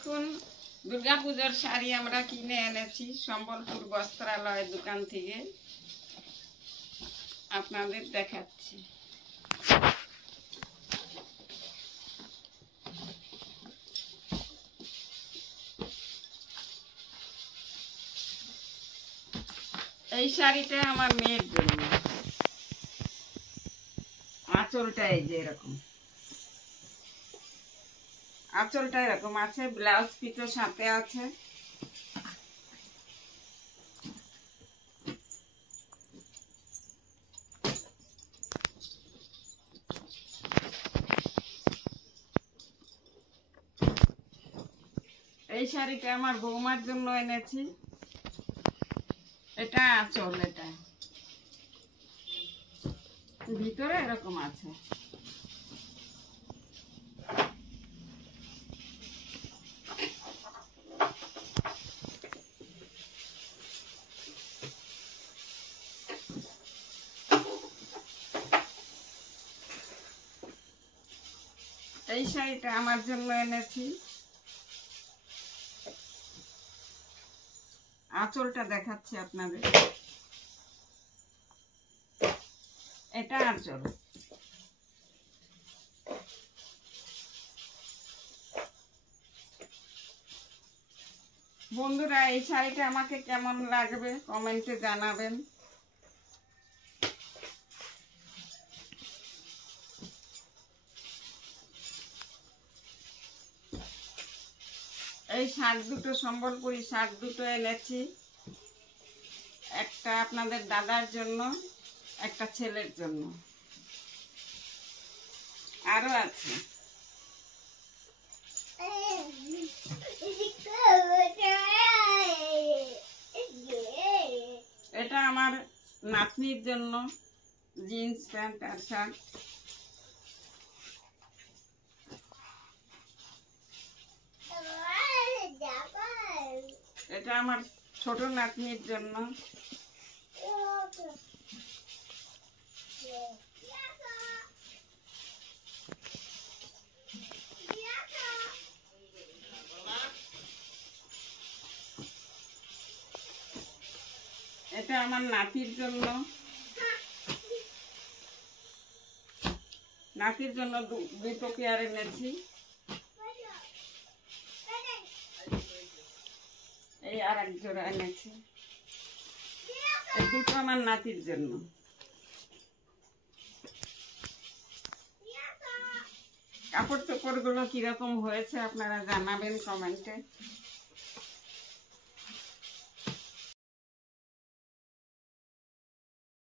দেখুন দুর্গাপূজার শাড়ি আমরা কিনে এনেছি সম্বলপুর বস্ত্রালয় দোকান থেকে, আপনাদের দেখাচ্ছি। এই শাড়িটা আমার মেয়ের জন্য। আঁচলটা এই যে এরকম, আঁচলটা এরকম আছে, ব্লাউজ পিসও সাথে আছে। এই শাড়িটা আমার বৌমার জন্য এনেছি। এটা আঁচল, এটা ভিতরে এরকম আছে। এই শাড়িটা আমার জন্য এনেছি। আঁচলটা দেখাচ্ছি আপনাদের, এটা আঁচল। বন্ধুরা, এই শাড়িটা আমাকে কেমন লাগবে কমেন্টে জানাবেন। এই শার্ট দুটো, সম্বলপুরি শার্ট দুটো এনেছি, একটা আপনাদের দাদার জন্য, একটা ছেলের জন্য, আরো আছে। এটা আমার নাতনির জন্য, জিন্স প্যান্ট আর শার্ট। এটা আমার ছোট নাতনির জন্য। এটা আমার নাতির জন্য। নাতির জন্য দুটো পেয়ার এনেছি। এই আর এক জোড়া এনেছি। এই দুটো আমার নাতির জন্য। কাপড় চোপড় গুলো কিরকম হয়েছে আপনারা জানাবেন কমেন্টে।